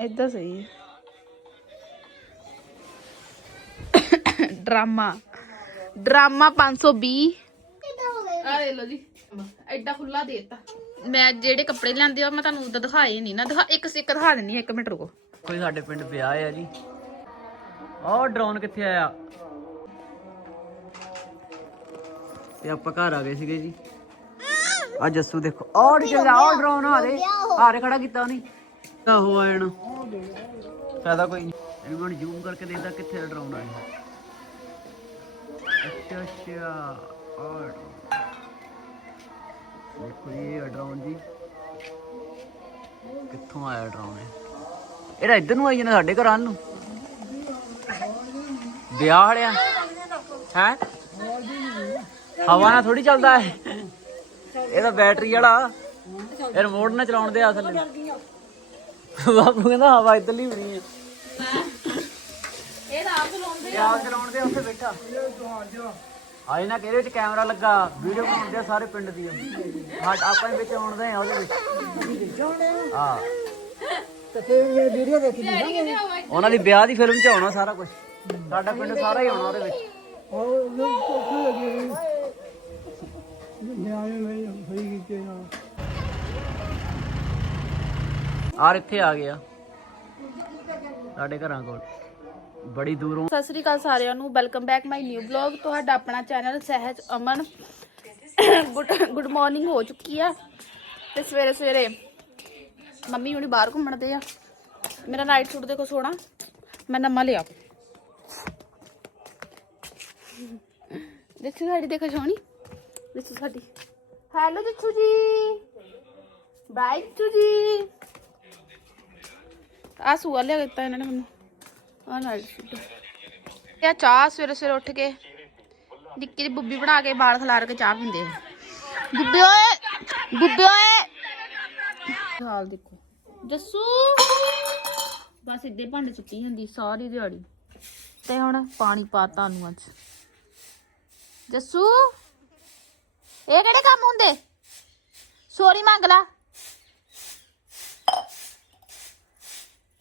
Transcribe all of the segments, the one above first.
ਏਦਾਂ ਸਹੀ drama. Drama 520 ਆ ਲੈ ਲਓ ਜੀ। ਐਡਾ ਖੁੱਲਾ ਦੇਤਾ। ਮੈਂ ਜਿਹੜੇ ਕੱਪੜੇ ਲਿਆਂਦੇ ਆ ਮੈਂ ਤੁਹਾਨੂੰ ਉਦੋਂ ਦਿਖਾਏ ਨਹੀਂ ਨਾ। ਦਿਖਾ ਇੱਕ ਇੱਕ ਦਿਖਾ ਦਿੰਨੀ ਆ, ਇੱਕ ਮਿੰਟ ਰੁਕੋ। ਕੋਈ ਸਾਡੇ ਪਿੰਡ ਵਿਆਹ ਆ ਜੀ। ਆਹ ਡਰੋਨ ਕਿੱਥੇ ਆਇਆ? ਤੇ ਆਪਾਂ ਘਰ ਆ ਗਏ ਸੀਗੇ ਜੀ। ਆ ਜੱਸੂ ਦੇਖੋ। ਆਹ ਡਰੋਨ ਆ ਦੇ ਹਾਰੇ ਖੜਾ ਕੀਤਾ ਉਹਨੇ। ਆਹੋ ਆ ਜਾਣਾ। ਫਾਇਦਾ ਕੋਈ ਨਹੀਂ। ਇਹਨੂੰ ਹੁਣ ਜ਼ੂਮ ਕਰਕੇ ਦੇਖਦਾ ਕਿੱਥੇ ਡਰੋਨ ਆਇਆ। ਅੱਛਾ ਅੱਛਾ, ਆਹ ਦੇਖੋ ਇਹ ਡਰੋਨ ਜੀ। ਕਿੱਥੋਂ ਆਇਆ ਡਰੋਨ ਇਹ? ਇਹਦਾ ਇੱਧਰ ਨੂੰ ਆਈ ਜਾਂਦਾ ਸਾਡੇ ਘਰਾਂ ਨੂੰ। ਵਿਆਹ ਵਾਲਿਆ ਹੈ? ਹਵਾ ਨਾਲ ਥੋੜੀ ਚੱਲਦਾ ਹੈ ਇਹ ਬੈਟਰੀ ਵਾਲਾ। ਇਹ ਰਿਮੋਟ ਨਾਲ ਚਲਾਉਣ ਦੇ ਅਸਲ ਬਾਪੂ ਕਹਿੰਦਾ ਹਵਾ ਇੱਧਰਲੀ ਹੋਣੀ ਹੈ ਇਹ ਰਾਤ ਲਾਉਂਦੇ ਇਹ ਆਪ ਚਲਾਉਣ ਦੇ ਉੱਥੇ ਬੈਠਾ। ਆਏ ਨਾ ਕਿਹਦੇ ਵਿੱਚ ਕੈਮਰਾ ਲੱਗਾ? ਵੀਡੀਓ ਬਣਾਉਂਦੇ ਆ ਸਾਰੇ ਪਿੰਡ ਦੀ। ਹਾਂ ਆਪਾਂ ਹੀ ਵਿੱਚ ਆਉਣਦੇ ਆ ਉਹਦੇ ਵਿੱਚ। ਹਾਂ। ਉਹਨਾਂ ਦੀ ਵਿਆਹ ਦੀ ਫਿਲਮ ਚ ਆਉਣਾ ਸਾਰਾ ਕੁਝ ਸਾਡਾ ਪਿੰਡ ਸਾਰਾ ਹੀ ਆਉਣਾ ਉਹਦੇ ਵਿੱਚ। ਆਰ ਇੱਥੇ ਆ ਗਿਆ। ਸਾਡੇ ਘਰਾਂ ਕੋਲ। ਬੜੀ ਦੂਰੋਂ। ਸਤਿ ਸ੍ਰੀ ਅਕਾਲ ਸਾਰਿਆਂ ਨੂੰ। Welcome back my new blog ਤੁਹਾਡਾ ਆਪਣਾ ਚੈਨਲ ਸਹਿਜ ਅਮਨ। ਗੁੱਡ ਗੁੱਡ ਮਾਰਨਿੰਗ ਹੋ ਚੁੱਕੀ ਆ। ਤੇ ਸਵੇਰੇ ਸਵੇਰੇ ਮੰਮੀ ਹੁਣੀ ਬਾਹਰ ਘੁੰਮਣ ਦੇ ਆ। ਮੇਰਾ ਨਾਈਟ ਸੂਟ ਦੇਖੋ ਸੋਹਣਾ। ਮੈਂ ਨਵਾਂ ਲਿਆ। ਦੇਖੋ ਸਾਡੀ, ਦੇਖੋ ਸੋਹਣੀ। ਦੇਖੋ ਸਾਡੀ। ਹੈਲੋ ਜਿੱਥੂ ਜੀ। ਬਾਈ ਜੀ। ਆ ਸੂਆ ਲਿਆ ਦਿੱਤਾ ਇਹਨਾਂ ਨੇ ਮੈਨੂੰ। ਆ ਨਾਈਟ ਇਹ ਚਾਹ ਸਵੇਰੇ ਸਵੇਰੇ ਉੱਠ ਕੇ ਨਿੱਕੀ ਦੀ ਬੁੱਬੀ ਬਣਾ ਕੇ ਬਾਲ ਖਲਾਰ ਕੇ ਚਾਹ ਪੀਂਦੇ ਆ। ਬੁੱਬੇ ਓਏ ਬੁੱਬੇ ਓਏ। ਹਾਲ ਦੇਖੋ। ਜੱਸੂ, ਬਸ ਇੱਦੇ ਭਾਂਡੇ ਚੁੱਕੀ ਜਾਂਦੀ ਸਾਰੀ ਦਿਹਾੜੀ। ਤੇ ਹੁਣ ਪਾਣੀ ਪਾਤਾ ਨੂੰ ਅੱਜ। ਜੱਸੂ, ਇਹ ਕਿਹੜੇ ਕੰਮ ਹੁੰਦੇ? ਸੋਰੀ ਮੰਗ ਲਾ।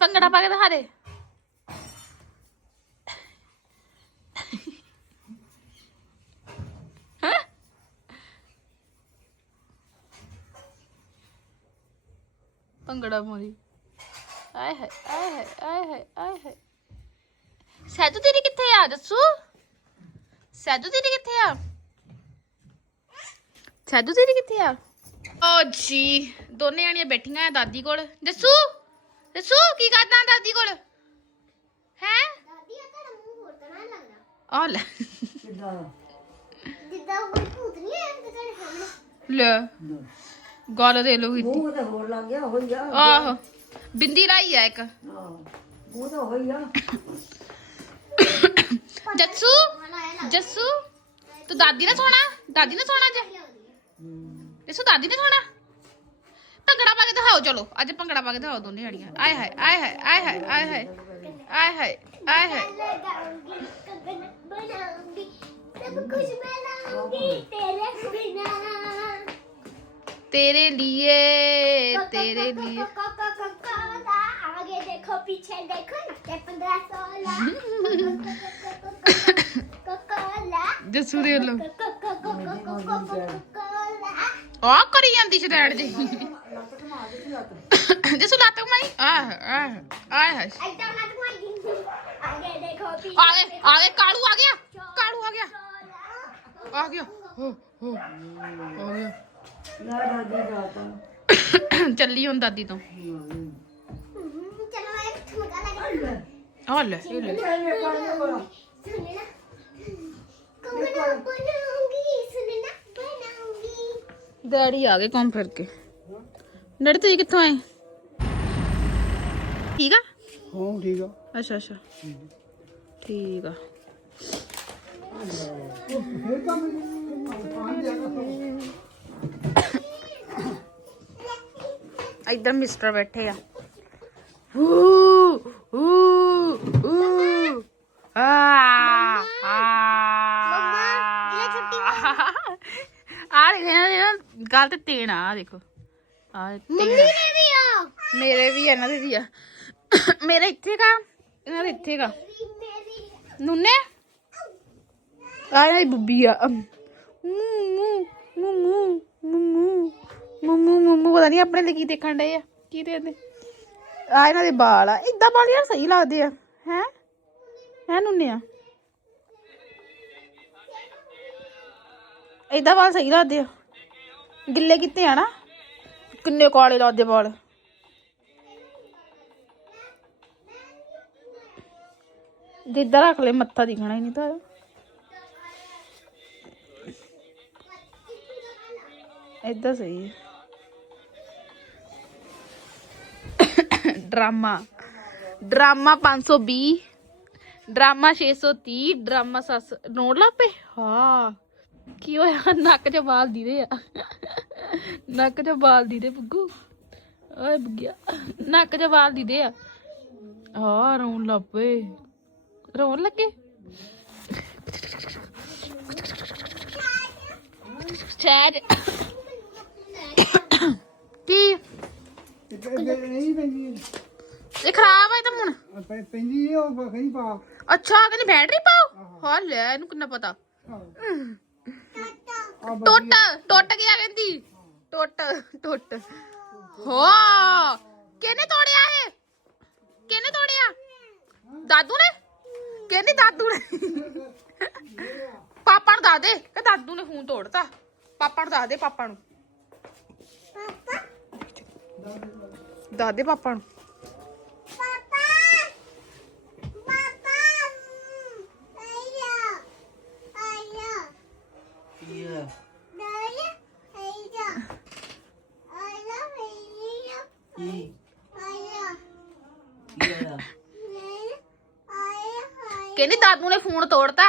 ਭੰਗੜਾ ਪਾ ਕੇ ਦਿਖਾ ਦੇ। ਹੈਂ? ਭੰਗੜਾ ਮੋਰੀ ਆਏ ਹੈ ਆਏ ਹੈ ਆਏ ਹੈ ਆਏ ਹੈ ਸੈਦੂ ਤੇਰੀ ਕਿੱਥੇ ਆ, ਦੱਸੂ? ਸੈਦੂ ਤੇਰੀ ਕਿੱਥੇ ਆ? ਸੈਦੂ ਤੇਰੀ ਕਿੱਥੇ ਆ? ਓ ਜੀ, ਦੋਨੇ ਜਾਣੀਆਂ ਬੈਠੀਆਂ ਆ ਦਾਦੀ ਕੋਲ। ਦੱਸੂ? ਦੱਸੂ ਕੀ ਕਰਦਾ ਦਾਦੀ ਕੋਲ? ਹੈ? ਦਾਦੀ ਆ ਤੇਰਾ ਮੂੰਹ ਹੋਰ ਤਾਂ ਨਾ ਲੱਗਦਾ। ਆ ਲੈ। ਜਿੱਦਾਂ ਕੋਈ ਭੂਤ ਨਹੀਂ ਆਇਆ ਤੇ ਤੇਰੇ ਸਾਹਮਣੇ। ਲੈ ਗੱਲ ਦੇ ਲੋ ਕੀਤੀ ਮੂੰਹ ਤਾਂ ਹੋਰ ਲੱਗ ਗਿਆ ਹੋਈ ਆ। ਆਹੋ ਬਿੰਦੀ ਲਾਈ ਆ ਇੱਕ। ਮੂੰਹ ਤਾਂ ਹੋਈ ਆ। ਜੱਸੂ ਜੱਸੂ ਤੂੰ ਦਾਦੀ ਨਾਲ ਸੋਣਾ? ਦਾਦੀ ਨਾਲ ਸੋਣਾ ਅੱਜ? ਜੱਸੂ ਦਾਦੀ ਨਾਲ ਸੋਣਾ? ਭੰਗੜਾ ਪਾ ਕੇ ਦਿਖਾਓ ਚਲੋ। ਅੱਜ ਭੰਗੜਾ ਪਾ ਕੇ ਦਿਖਾਓ ਦੋਨੇ ਜਣੀਆਂ। ਆਏ ਹਾਏ ਆਏ ਹਾਏ ਆਏ ਹਾਏ ਆਏ ਹਾਏ ਆਏ ਹਾਏ ਆਏ ਤੇਰੇ ਲਈ ਤੇਰੇ ਲਈ ਦੇਖੋ ਪਿੱਛੇ ਦੇਖੋ ਨਾ 15 16 ਜਸੂਰੇ ਲੋ ਆ ਕਰੀ ਜਾਂਦੀ ਸ਼ਰੈਣ ਜੀ। ਜੱਸੂ ਲੱਤ ਮਾਈ ਆ ਆ ਆ ਹਾਏ एकदम ना तुम्हारी आगे देखो पीछे ਆ ਗਏ ਆ ਗਏ ਕਾਲੂ ਆ ਗਿਆ ਕਾਲੂ ਆ ਗਿਆ सोलह ਆ ਗਿਆ ਹੋ ਹੋ ਆ ਗਿਆ ਨਾ ਦਾਦੀ ਜਾਤਾ ਚੱਲੀ ਹੁਣ ਦਾਦੀ ਤੋਂ चलो मैं ठुमका लगा ਆ ਲੈ ਇਹ ਲੈ सुन ना कोका बनाऊंगी सुन ना बनाऊंगी ਡੈਡੀ ਆ ਗਏ ਘੁੰਮ ਫਿਰ ਕੇ ਡੈਡੀ ਤੁਸੀਂ ਕਿੱਥੋਂ ਆਏ ਠੀਕ ਆ ਹਾਂ ਠੀਕ ਆ ਅੱਛਾ ਅੱਛਾ ਠੀਕ ਆ ਇੱਧਰ ਮਿਸਟਰ ਬੈਠੇ ਆ ਹੂ ਹੂ ਹੂ ਆ ਆ ਆ ਦੇਖੋ ਗੱਲ ਤੇ ਤੇਣ ਆ ਆਹ ਦੇਖੋ ਆ ਤੇਣ ਆ। ਵੀ ਆ ਮੇਰੇ ਵੀ ਆ, ਇਹਨਾਂ ਦੇ ਵੀ ਆ ਮੇਰੇ ਇੱਥੇ ਕਾ ਇਹਨਾਂ ਦੇ ਇੱਥੇ ਕਾ ਨੂਨੇ ਆ ਇਹਨਾਂ ਬੁੱਬੀ ਆ ਮੂਮੂ ਮੂਮੂ ਮੂਮੂ ਮੂਮੂ ਮੂਮੂ ਪਤਾ ਨਹੀਂ ਆਪਣੇ ਲਈ ਕੀ ਦੇਖਣ ਡਏ ਆ ਕੀ ਦੇਖਦੇ ਆ ਇਹਨਾਂ ਦੇ ਵਾਲ ਆ ਇਦਾਂ ਵਾਲ ਯਾਰ ਸਹੀ ਲੱਗਦੇ ਆ ਹੈ ਹੈ ਨੂਨੇ ਆ ਇਦਾਂ ਵਾਲ ਸਹੀ ਲੱਗਦੇ ਆ ਗਿੱਲੇ ਕਿੱਥੇ ਆ ਨਾ ਕਿੰਨੇ ਕਾਲੇ ਲੱਗਦੇ ਵਾਲ ਜਿੱਦਾਂ ਰੱਖ ਲੈ, ਮੱਥਾ ਦਿਖਣਾ ਹੀ ਨਹੀਂ ਤਾਂ। ਏਦਾਂ ਸਹੀ ਹੈ। Drama. Drama 520 drama 630 drama 700 note ਲਾ ਪੇ ਹਾਂ। ਕੀ ਹੋਇਆ? ਨੱਕ 'ਚ ਵਾਲ ਦੀਦੇ ਆ। ਨੱਕ 'ਚ ਵਾਲ ਦੀਦੇ ਬੁੱਗੂ ਓਏ ਬੁੱਗਿਆ ਨੱਕ 'ਚ ਵਾਲ ਦੀਦੇ ਆ। ਹਾਂ, ਰੋਣ ਲੱਗ ਰੋਣ ਲੱਗੇ ਸੈਡ ਕੀ ਨਹੀਂ ਪੈਂਦੀ ਇਹ ਖਰਾਬ ਹੈ ਤਾਂ ਹੁਣ ਪੈਂਦੀ ਉਹ ਬਖਰੀ ਪਾ ਅੱਛਾ ਕਹਿੰਦੀ ਬੈਟਰੀ ਪਾਓ ਹਾਂ ਲੈ ਇਹਨੂੰ ਕਿੰਨਾ ਪਤਾ ਟੁੱਟ ਟੁੱਟ ਗਿਆ ਕਹਿੰਦੀ ਟੁੱਟ ਟੁੱਟ ਹੋ ਕਿਹਨੇ ਤੋੜਿਆ ਇਹ ਕਿਹਨੇ ਤੋੜਿਆ ਦਾਦੂ ਨੇ ਕਹਿੰਦੀ ਦਾਦੂ ਨੇ। ਪਾਪਾ ਨੂੰ ਦੱਸ ਦੇ ਕਿ ਦਾਦੂ ਨੇ ਫੋਨ ਤੋੜਤਾ। ਪਾਪਾ ਨੂੰ ਦੱਸ ਦੇ ਪਾਪਾ ਨੂੰ। ਦੱਸ ਦੇ ਪਾਪਾ ਨੂੰ ਪਾਪਾ ਪਾਪਾ ਆਇਆ ਆਇਆ ਕੀ ਆ ਆਇਆ ਆਇਆ ਆਇਆ ਆਇਆ ਕੀ ਆਇਆ ਕੀ ਆ ਆਇਆ ਆਇਆ ਕਹਿੰਦੀ ਦਾਦੂ ਨੇ ਫੋਨ ਤੋੜਤਾ।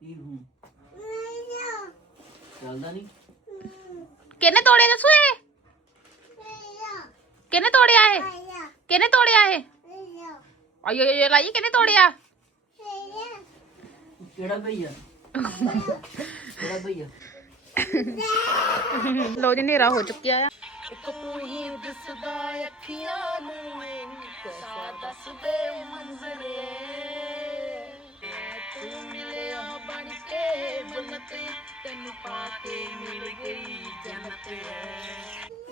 ਕੀ ਹੂੰ ਆਇਆ ਚੱਲਦਾ ਨਹੀਂ ਕਿਹਨੇ ਤੋੜਿਆ ਦੱਸੋ ਇਹ? ਕਿਹਨੇ ਤੋੜਿਆ ਇਹ? ਕਿਹਨੇ ਤੋੜਿਆ ਇਹ? ਆਯੋ ਆਯੋ ਲਾਈ ਕਿਹਨੇ ਤੋੜਿਆ? ਕਿਹੜਾ ਭਈਆ? ਕਿਹੜਾ ਭਈਆ? ਲੋ ਜੀ ਹਨੇਰਾ ਹੋ ਚੁੱਕਿਆ ਆ।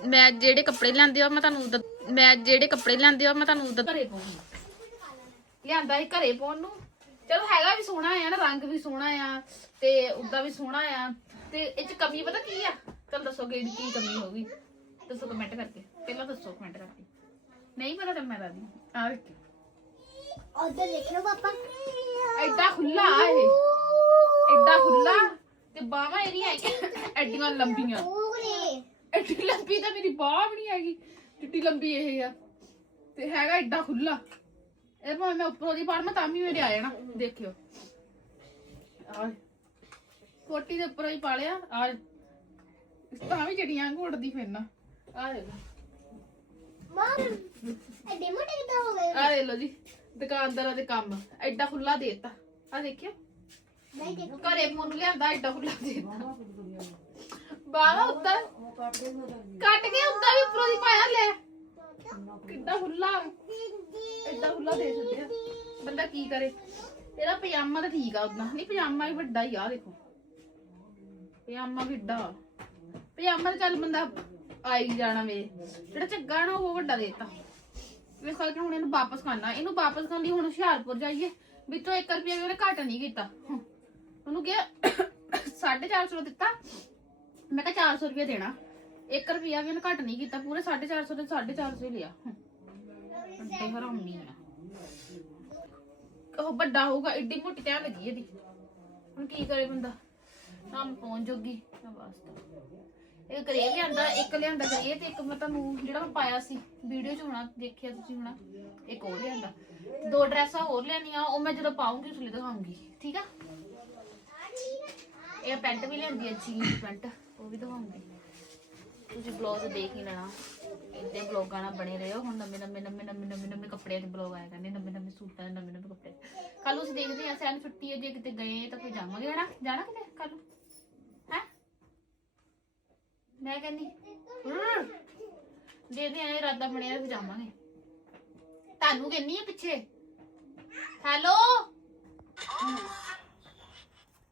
ਮੈਂ ਜਿਹੜੇ ਕੱਪੜੇ ਲਿਆਂਦੇ ਆ ਮੈਂ ਤੁਹਾਨੂੰ ਮੈਂ ਜਿਹੜੇ ਕੱਪੜੇ ਲਿਆਂਦੇ ਆ ਮੈਂ ਤੁਹਾਨੂੰ ਘਰੇ ਪਾਉਂਗੀ ਲਿਆਂਦਾ ਸੀ ਘਰੇ ਪਾਉਣ ਨੂੰ ਚਲੋ ਹੈਗਾ ਵੀ ਸੋਹਣਾ ਆ ਨਾ ਰੰਗ ਵੀ ਸੋਹਣਾ ਆ ਤੇ ਉਦਾਂ ਵੀ ਸੋਹਣਾ ਆ ਤੇ ਇਹ ਚ ਕਮੀ ਪਤਾ ਕੀ ਆ ਚਲ ਦੱਸੋ ਕਿਹੜੀ ਕੀ ਕਮੀ ਹੋਗੀ ਦੱਸੋ ਕਮੈਂਟ ਕਰਕੇ ਪਹਿਲਾਂ ਦੱਸੋ ਕਮੈਂਟ ਕਰਕੇ ਨਹੀਂ ਪਤਾ ਤਾਂ ਮੈਂ ਦੱਸਦੀ ਆ ਵੇਖ ਉਧਰ ਦੇਖ ਲਓ ਪਾਪਾ। ਐਡਾ ਖੁੱਲਾ ਆ ਇਹ। ਐਡਾ ਖੁੱਲਾ ਤੇ ਬਾਹਾਂ ਇਹਦੀਆਂ ਹੈਗੀਆਂ ਐਡੀਆਂ ਲੰਬੀਆਂ। ਐਡੀ ਲੰਬੀ ਤਾਂ ਮੇਰੀ ਬਾਹ ਵੀ ਨਹੀਂ ਹੈਗੀ ਜਿੱਡੀ ਲੰਬੀ ਇਹ ਆ। ਤੇ ਹੈਗਾ ਐਡਾ ਖੁੱਲਾ ਇਹ ਭਾਵੇਂ ਮੈਂ ਉੱਪਰੋਂ ਦੀ ਪਾੜ ਮੈਂ ਤਾਂ ਵੀ ਮੇਰੇ ਆ ਜਾਣਾ। ਦੇਖਿਓ। ਆ ਕੋਟੀ ਦੇ ਉੱਪਰੋਂ ਹੀ ਪਾ ਲਿਆ ਆ ਤਾਂ ਵੀ ਜੜੀਆਂ ਘੋੜਦੀ ਫਿਰਨਾ। ਆ ਦੇਖ। ਲਓ ਮਾਂ ਐਡੇ ਮੋਟੇ ਕਿੱਦਾਂ ਹੋ ਗਏ ਆ ਦੇਖ ਲਓ ਜੀ ਦੁਕਾਨਦਾਰਾਂ ਦੇ ਕੰਮ। ਐਡਾ ਖੁੱਲਾ ਦੇਤਾ। ਆ ਦੇਖਿਓ। ਨਹੀਂ ਦੇਖੋ। ਘਰੇ ਮੋਨੂੰ ਲਿਆਂਦਾ ਐਡਾ ਖੁੱਲਾ ਦੇਤਾ। ਬਾਵਾ ਉੱਤਰ ਕੱਟ ਕੇ ਉੱਦਾਂ ਵੀ ਉੱਪਰੋਂ ਦੀ ਪਾਇਆ ਲੈ। ਕਿੱਡਾ ਖੁੱਲਾ ਐਡਾ ਖੁੱਲਾ ਦੇ ਛੱਡਿਆ। ਬੰਦਾ ਕੀ ਕਰੇ? ਇਹਦਾ ਪਜਾਮਾ ਤਾਂ ਠੀਕ ਆ ਉਦਾਂ ਨਹੀਂ ਪਜਾਮਾ ਵੀ ਵੱਡਾ ਹੀ ਆ ਦੇਖੋ। ਪਜਾਮਾ ਵੀ ਏਡਾ। ਪਜਾਮਾ ਤਾਂ ਚੱਲ ਬੰਦਾ ਆਈ ਜਾਣਾ ਵੇ। ਜਿਹੜਾ ਝੱਗਾ ਨਾ ਉਹ ਵੱਡਾ ਦੇਤਾ। ਇਸ ਕਰਕੇ ਹੁਣ ਇਹਨੂੰ ਵਾਪਸ ਕਰਨਾ। ਇਹਨੂੰ ਵਾਪਸ ਕਰਨ ਲਈ ਹੁਣ ਹੁਸ਼ਿਆਰਪੁਰ ਜਾਈਏ। ਵਿੱਚੋਂ 1 ਰੁਪਿਆ ਵੀ ਉਹਨੇ ਘੱਟ ਨਹੀਂ ਕੀਤਾ। ਉਹਨੂੰ ਕਿਹਾ 450 ਦਿੱਤਾ। ਮੈਂ ਕਿਹਾ 400 ਰੁਪਏ ਦੇਣਾ। 1 ਰੁਪਿਆ ਵੀ ਉਹਨੇ ਘੱਟ ਨਹੀਂ ਕੀਤਾ। ਪੂਰੇ 450 ਦੇ 450 ਹੀ ਲਿਆ। ਅੱਡੇ ਹਰਾਉਣੀ ਆ। ਉਹ ਵੱਡਾ ਹੋਊਗਾ, ਏਡੀ ਮੋਟੀ ਤੈਂ ਲੱਗੀ ਇਹਦੀ। ਹੁਣ ਕੀ ਕਰੇ ਬੰਦਾ? ਨਾ ਪਹੁੰਚ ਜੋਗੀ। ਨਾ ਵਾਸਤਾ ਗ੍ਰੇ ਲਿਆਂਦਾ ਇੱਕ ਲਿਆਂਦਾ ਗ੍ਰੇ ਤੇ ਇੱਕ ਮੈਂ ਤੁਹਾਨੂੰ ਜਿਹੜਾ ਮੈਂ ਪਾਇਆ ਸੀ ਵੀਡੀਓ 'ਚ ਹੋਣਾ, ਦੇਖਿਆ ਤੁਸੀਂ ਹੋਣਾ, ਇੱਕ ਉਹ ਲਿਆਂਦਾ। ਦੋ ਡਰੈਸਾਂ ਹੋਰ ਲੈਣੀਆਂ ਉਹ ਮੈਂ ਜਦੋਂ ਪਾਉਂਗੀ, ਉਸ ਲਈ ਦਿਖਾਉਂਗੀ, ਠੀਕ ਆ? ਇਹ ਪੈਂਟ ਵੀ ਲੈਂਦੀ ਹੈ ਜੀਨ ਪੈਂਟ, ਉਹ ਵੀ ਦਿਖਾਉਂਗੀ। ਤੁਸੀਂ ਬਲੌਗ ਦੇਖ ਹੀ ਲੈਣਾ। ਇੱਥੇ ਬਲੌਗਾਂ ਨਾਲ ਬਣੇ ਰਹੋ। ਹੁਣ ਨਵੇਂ ਨਵੇਂ ਨਵੇਂ ਨਵੇਂ ਨਵੇਂ ਨਵੇਂ ਕੱਪੜਿਆਂ ਦੇ ਬਲੌਗ ਆਇਆ ਕਰਨੇ, ਨਵੇਂ ਨਵੇਂ ਸੂਟਾਂ ਦੇ ਨਵੇਂ ਨਵੇਂ ਕੱਪੜੇ। ਕੱਲ ਅਸੀਂ ਦੇਖਦੇ ਹਾਂ ਸੈਨ ਛੁੱਟੀ ਹੈ, ਜੇ ਕਿਤੇ ਗਏ ਤਾਂ ਕੋਈ ਜਾਵਾਂਗੇ, ਹਨਾ? ਜਾਣਾ ਕਿਤੇ ਕੱਲ ਮੈਂ ਕਹਿੰਦੀ ਦੇ ਦੇਖਦੇ ਆਂ ਇਰਾਦਾ ਬਣਿਆ ਫਿਰ ਜਾਵਾਂਗੇ। ਤੁਹਾਨੂੰ ਕਹਿੰਨੀ ਆ ਪਿੱਛੇ। ਹੈਲੋ?